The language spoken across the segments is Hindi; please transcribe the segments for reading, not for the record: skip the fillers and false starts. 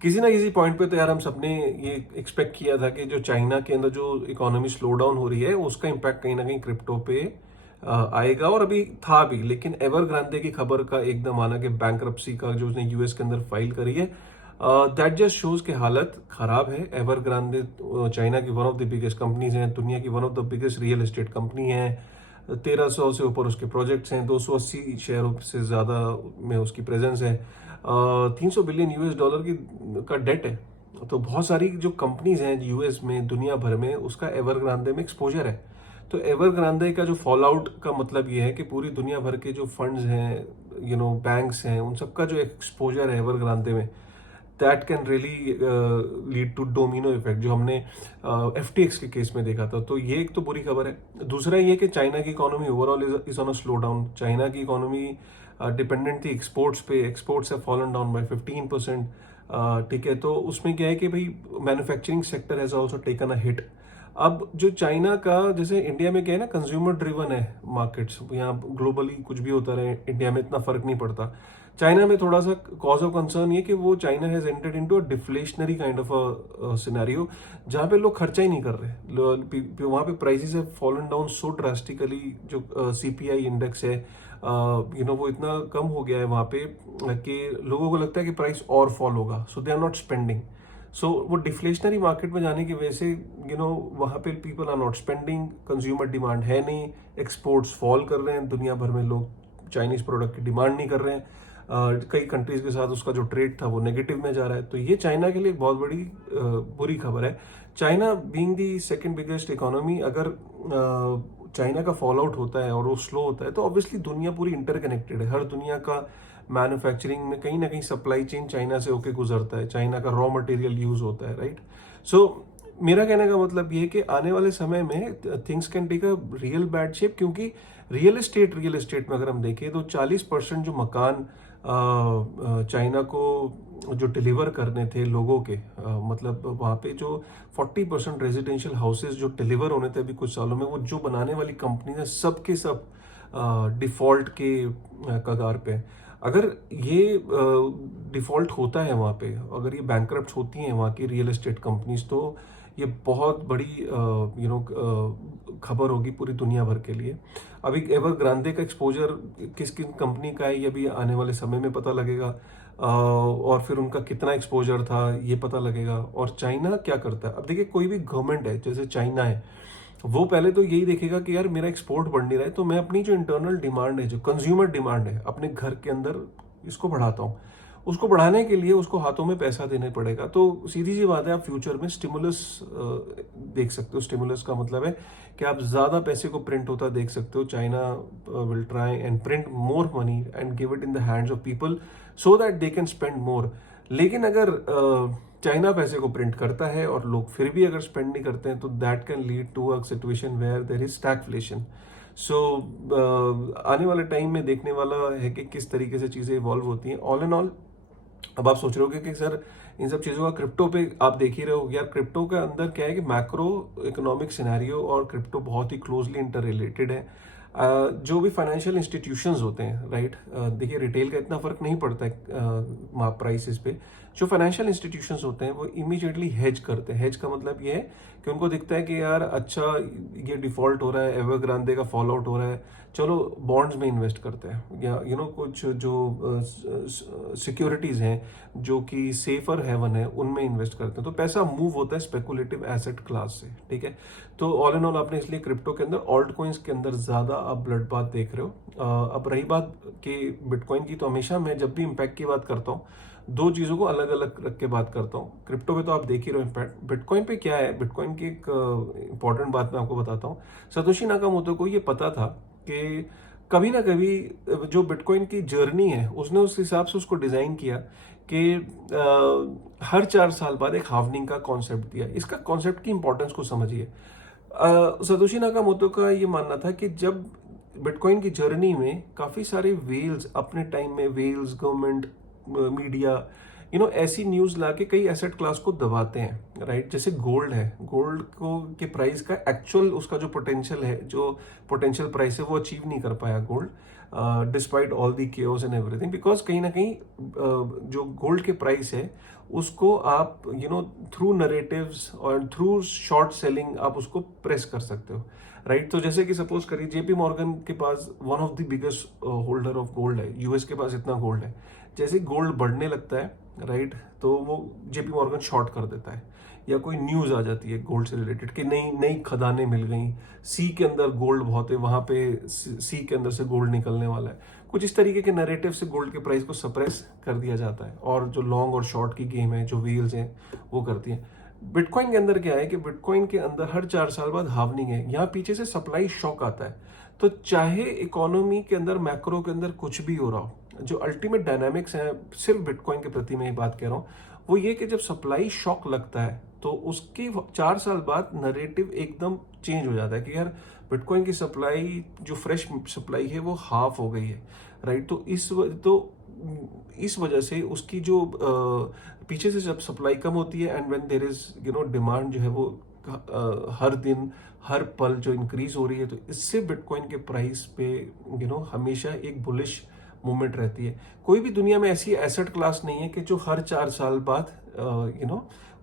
किसी ना किसी पॉइंट पे तो यार हम सबने ये एक्सपेक्ट किया था कि जो चाइना के अंदर जो इकोनॉमी स्लो डाउन हो रही है उसका इम्पैक्ट कहीं ना कहीं क्रिप्टो पे आएगा, और अभी था भी। लेकिन एवरग्रांदे की खबर का एकदम आना कि बैंक्रप्सी का जो उसने यूएस के अंदर फाइल करी है, दैट जस्ट शोज कि हालत खराब है। एवरग्रांदे चाइना की one of the biggest companies हैं, दुनिया की one of the biggest real estate company है। 1300 से ऊपर उसके प्रोजेक्ट्स हैं, 280 शहरों से ज़्यादा में उसकी प्रेजेंस है। 300 बिलियन यूएस डॉलर की का डेट है। तो बहुत सारी जो कंपनीज हैं यूएस में, दुनिया भर में, उसका एवरग्रांदे में एक्सपोजर है। तो एवरग्रांदे का जो फॉल आउट का मतलब ये है कि पूरी दुनिया भर के जो फंड्स हैं, बैंक्स हैं, उन सबका जो एक्सपोजर है एवरग्रांदे में, that can really lead to domino effect, जो हमने एफटीएक्स के केस में देखा था। तो ये एक तो बुरी खबर है। दूसरा ये कि चाइना की economy overall is on a slow down. China की इकोनॉमी डिपेंडेंट थी एक्सपोर्ट्स पे, exports have fallen down by 15%। ठीक है, तो उसमें क्या है कि भाई manufacturing sector has also taken a hit. अब जो चाइना का, जैसे इंडिया में क्या है ना, कंज्यूमर ड्रिवन है मार्केट्स, यहाँ ग्लोबली कुछ भी होता रहे, इंडिया में इतना फर्क नहीं पड़ता। चाइना में थोड़ा सा कॉज ऑफ कंसर्न ये कि वो China has entered into a deflationary kind of a scenario, जहाँ पे लोग खर्चा ही नहीं कर रहे। वहाँ पे prices have fallen down so drastically. जो सीपीआई इंडेक्स है, वो इतना कम हो गया है वहाँ पे कि लोगों को लगता है कि प्राइस और फॉल होगा, सो दे आर नॉट स्पेंडिंग। सो वो डिफ्लेशनरी मार्केट में जाने की वजह से वहाँ पे people are not spending, consumer demand है नहीं, एक्सपोर्ट्स फॉल कर रहे हैं, दुनिया भर में लोग चाइनीज प्रोडक्ट की डिमांड नहीं कर रहे हैं। कई कंट्रीज के साथ उसका जो ट्रेड था वो नेगेटिव में जा रहा है। तो ये चाइना के लिए एक बहुत बड़ी बुरी खबर है। China being the second biggest economy, अगर चाइना का फॉल आउट होता है और वो स्लो होता है, तो ऑब्वियसली दुनिया पूरी इंटरकनेक्टेड है। हर दुनिया का मैन्युफैक्चरिंग में कहीं ना कहीं सप्लाई चेन चाइना से होके गुजरता है, चाइना का रॉ मटेरियल यूज होता है, राइट। सो मेरा कहने का मतलब ये है कि आने वाले समय में things can take a real bad shape, क्योंकि रियल एस्टेट में अगर हम देखें तो 40% जो मकान चाइना को जो डिलीवर करने थे लोगों के, मतलब वहाँ पे जो 40% रेजिडेंशियल हाउसेज जो डिलीवर होने थे अभी कुछ सालों में, वो जो बनाने वाली कंपनी है सब के सब डिफॉल्ट के कगार पे हैं। अगर ये डिफॉल्ट होता है वहाँ पे, अगर ये बैंकरप्ट होती हैं वहाँ की रियल एस्टेट कंपनीज, तो ये बहुत बड़ी खबर होगी पूरी दुनिया भर के लिए। अभी एवरग्रांदे का एक्सपोजर किस किस कंपनी का है ये भी आने वाले समय में पता लगेगा, और फिर उनका कितना एक्सपोजर था ये पता लगेगा। और चाइना क्या करता है, अब देखिए, कोई भी गवर्नमेंट है जैसे चाइना है, वो पहले तो यही देखेगा कि यार मेरा एक्सपोर्ट बढ़ नहीं रहा है, तो मैं अपनी जो इंटरनल डिमांड है, जो कंज्यूमर डिमांड है अपने घर के अंदर, इसको बढ़ाता हूँ। उसको बढ़ाने के लिए उसको हाथों में पैसा देने पड़ेगा। तो सीधी सी बात है, आप फ्यूचर में स्टिमुलस देख सकते हो। स्टिमुलस का मतलब है कि आप ज्यादा पैसे को प्रिंट होता देख सकते हो। China will try and print more money and give it in the hands of people so that they can spend more. लेकिन अगर चाइना पैसे को प्रिंट करता है और लोग फिर भी अगर स्पेंड नहीं करते हैं, तो that can lead to a situation where there is stagflation. So आने वाले टाइम में देखने वाला है कि किस तरीके से चीजें इवॉल्व होती हैं। ऑल एंड ऑल, अब आप सोच रहे हो कि सर इन सब चीज़ों का क्रिप्टो पे आप देख ही रहे हो यार। क्रिप्टो के अंदर क्या है कि मैक्रो इकोनॉमिक सिनेरियो और क्रिप्टो बहुत ही क्लोजली इंटर रिलेटेड है। जो भी फाइनेंशियल इंस्टीट्यूशंस होते हैं, राइट, देखिए रिटेल का इतना फर्क नहीं पड़ता है प्राइसेस पे। जो फाइनेंशियल इंस्टीट्यूशंस होते हैं वो इमीडिएटली हेज करते हैं। हेज का मतलब ये है कि उनको दिखता है कि यार अच्छा, ये डिफॉल्ट हो रहा है, एवरग्रांदे का फॉल आउट हो रहा है, चलो बॉन्ड्स में इन्वेस्ट करते हैं, या कुछ जो सिक्योरिटीज हैं जो कि सेफर हेवन है उनमें इन्वेस्ट करते हैं। तो पैसा मूव होता है स्पेकुलेटिव एसेट क्लास से, ठीक है। तो ऑल इन ऑल आपने इसलिए क्रिप्टो के अंदर, ऑल्ट कॉइन्स के अंदर ज्यादा आप ब्लड बात देख रहे हो। अब रही बात कि बिटकॉइन की, तो हमेशा मैं जब भी इम्पैक्ट की बात करता हूँ, दो चीजों को अलग अलग रख के बात करता हूँ। क्रिप्टो पे तो आप देख ही रहे हो इम्पैक्ट, बिटकॉइन पे क्या है। बिटकॉइन की एक इंपॉर्टेंट बात मैं आपको बताता हूँ। सतोशी नाकामोटो को ये पता था कि कभी ना कभी जो बिटकॉइन की जर्नी है, उसने उस हिसाब से उसको डिजाइन किया कि हर 4 साल बाद एक हार्वनिंग का कॉन्सेप्ट दिया। इसका कॉन्सेप्ट की इंपॉर्टेंस को समझिए। सतोशी नाकामोटो का ये मानना था कि जब बिटकॉइन की जर्नी में काफी सारे वेल्स, अपने टाइम में वेल्स, गवर्नमेंट, मीडिया, ऐसी न्यूज लाके कई एसेट क्लास को दबाते हैं, राइट। जैसे गोल्ड है, गोल्ड को के प्राइस का एक्चुअल उसका जो पोटेंशियल है, जो पोटेंशियल प्राइस है, वो अचीव नहीं कर पाया gold. Despite all the chaos and everything, because कहीं ना कहीं जो गोल्ड के प्राइस है उसको आप थ्रू नरेटिव्स और थ्रू शॉर्ट सेलिंग आप उसको प्रेस कर सकते हो, राइट। तो जैसे कि सपोज करिए जेपी मॉर्गन के पास one of the biggest holder of gold है, यूएस के पास इतना गोल्ड है, जैसे गोल्ड बढ़ने लगता है, राइट, तो वो जेपी मॉर्गन शॉर्ट कर देता है, या कोई न्यूज आ जाती है गोल्ड से रिलेटेड कि नई नई खदानें मिल गई, सी के अंदर गोल्ड बहुत है, वहां पे सी के अंदर से गोल्ड निकलने वाला है, कुछ इस तरीके के नैरेटिव से गोल्ड के प्राइस को सप्रेस कर दिया जाता है, और जो लॉन्ग और शॉर्ट की गेम है, जो व्हील्स हैं, वो करती है। बिटकॉइन के अंदर क्या है कि बिटकॉइन के अंदर हर 4 साल बाद हार्वनिंग है, यहाँ पीछे से सप्लाई शॉक आता है। तो चाहे इकोनॉमी के अंदर, मैक्रो के अंदर कुछ भी हो रहा हो, जो अल्टीमेट डायनामिक्स है सिर्फ बिटकॉइन के प्रति मैं ये बात कह रहा हूँ, वो ये कि जब सप्लाई शॉक लगता है तो उसकी 4 साल बाद नरेटिव एकदम चेंज हो जाता है कि यार बिटकॉइन की सप्लाई, जो फ्रेश सप्लाई है वो हाफ हो गई है, राइट। तो इस वजह से उसकी जो पीछे से जब सप्लाई कम होती है, and when there is demand जो है वो हर दिन हर पल जो इंक्रीज हो रही है, तो इससे बिटकॉइन के प्राइस पे हमेशा एक बुलिश मूवमेंट रहती है। कोई भी दुनिया में ऐसी एसेट क्लास नहीं है कि जो हर 4 साल बाद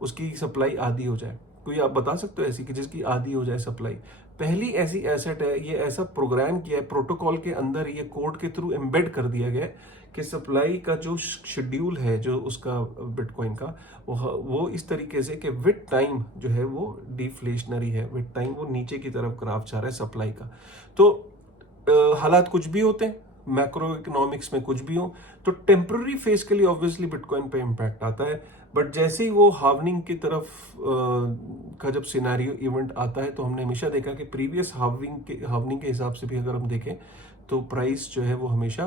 उसकी सप्लाई आधी हो जाए। कोई आप बता सकते हो ऐसी कि जिसकी आधी हो जाए सप्लाई? पहली ऐसी एसेट है, ये ऐसा प्रोग्राम किया है प्रोटोकॉल के अंदर, ये कोड के थ्रू एम्बेड कर दिया गया है कि सप्लाई का जो शेड्यूल है जो उसका बिटकॉइन का, वो इस तरीके से कि विद टाइम जो है वो डिफ्लेशनरी है, विद टाइम वो नीचे की तरफ ग्राफ जा रहा है सप्लाई का। तो हालात कुछ भी होते हैं, मैक्रो इकोनॉमिक्स में कुछ भी हो, तो टेम्पररी फेज के लिए ऑब्वियसली बिटकॉइन पे इम्पैक्ट आता है, बट जैसे ही वो हार्वनिंग की तरफ का जब सिनेरियो इवेंट आता है, तो हमने हमेशा देखा कि प्रीवियस हार्वनिंग के हिसाब से भी अगर हम देखें तो प्राइस जो है वो हमेशा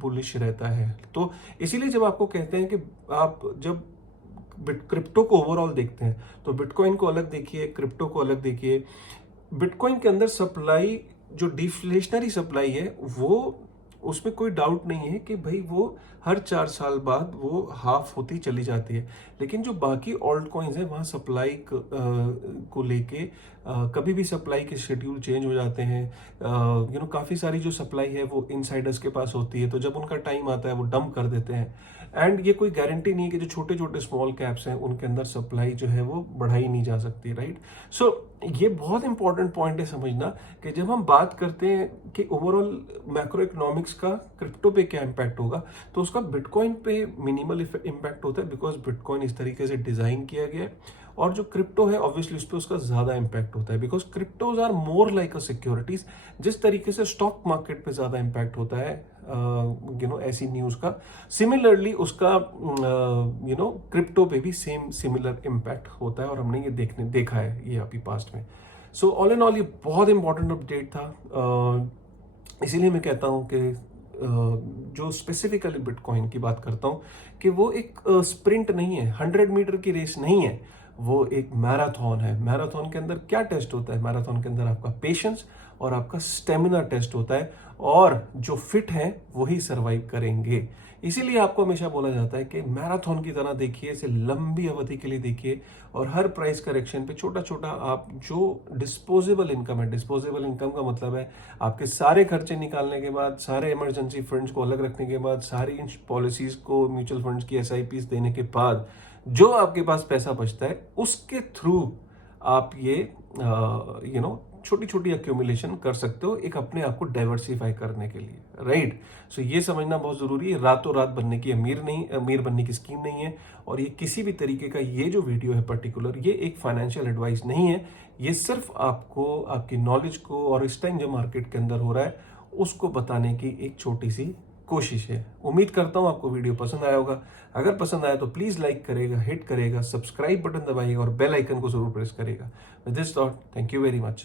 बुलिश रहता है। तो इसीलिए जब आपको कहते हैं कि आप जब क्रिप्टो को ओवरऑल देखते हैं तो बिटकॉइन को अलग देखिए, क्रिप्टो को अलग देखिए। बिटकॉइन के अंदर सप्लाई जो डिफ्लेशनरी सप्लाई है, वो उसमें कोई डाउट नहीं है कि भाई वो हर 4 साल बाद वो हाफ होती चली जाती है। लेकिन जो बाकी ऑल्ट कॉइन्स है, वहाँ सप्लाई को लेके कभी भी सप्लाई के शेड्यूल चेंज हो जाते हैं। काफ़ी सारी जो सप्लाई है वो इनसाइडर्स के पास होती है, तो जब उनका टाइम आता है वो डंप कर देते हैं। एंड ये कोई गारंटी नहीं है कि जो छोटे छोटे स्मॉल कैप्स हैं उनके अंदर सप्लाई जो है वो बढ़ाई नहीं जा सकती, राइट। सो ये बहुत इंपॉर्टेंट पॉइंट है समझना कि जब हम बात करते हैं कि ओवरऑल मैक्रो इकोनॉमिक्स का क्रिप्टो पे क्या इम्पैक्ट होगा, तो उसका बिटकॉइन पे मिनिमल इम्पैक्ट होता है, बिकॉज बिटकॉइन इस तरीके से डिजाइन किया गया है। और जो क्रिप्टो है ऑब्वियसली उस पर उसका ज्यादा इम्पैक्ट होता है, because cryptos are more like a securities. जिस तरीके से स्टॉक मार्केट पे ज्यादा इम्पैक्ट होता है ऐसी न्यूज का, सिमिलरली उसका क्रिप्टो पे भी सिमिलर इम्पैक्ट होता है, और हमने ये देखा है ये अभी पास्ट में। सो ऑल इन ऑल ये बहुत इंपॉर्टेंट अपडेट था। इसीलिए मैं कहता हूँ कि जो स्पेसिफिकली बिटकॉइन की बात करता हूँ कि वो एक स्प्रिंट नहीं है, 100 मीटर की रेस नहीं है, वो एक मैराथन है। मैराथन के अंदर क्या टेस्ट होता है? मैराथन के अंदर आपका पेशेंस और आपका स्टेमिना टेस्ट होता है, और जो फिट हैं वही सरवाइव करेंगे। इसीलिए आपको हमेशा बोला जाता है कि मैराथन की तरह देखिए, इसे लंबी अवधि के लिए देखिए, और हर प्राइस करेक्शन पे छोटा छोटा आप जो डिस्पोजेबल इनकम है, डिस्पोजेबल इनकम का मतलब है आपके सारे खर्चे निकालने के बाद, सारे इमरजेंसी फंड्स को अलग रखने के बाद, सारी पॉलिसीज को, म्यूचुअल फंड्स की SIPs देने के बाद जो आपके पास पैसा बचता है, उसके थ्रू आप ये छोटी छोटी अक्यूमुलेशन कर सकते हो, एक अपने आप को डाइवर्सिफाई करने के लिए, राइट। सो ये समझना बहुत जरूरी है। रातों रात बनने की अमीर बनने की स्कीम नहीं है, और ये किसी भी तरीके का ये जो वीडियो है पर्टिकुलर, ये एक फाइनेंशियल एडवाइस नहीं है। ये सिर्फ आपको, आपकी नॉलेज को, और इस टाइम जो मार्केट के अंदर हो रहा है उसको बताने की एक छोटी सी कोशिश है। उम्मीद करता हूं आपको वीडियो पसंद आया होगा। अगर पसंद आया तो प्लीज लाइक करेगा, हिट करेगा, सब्सक्राइब बटन दबाइएगा और बेल आइकन को जरूर प्रेस करेगा। With this thought, thank you very much.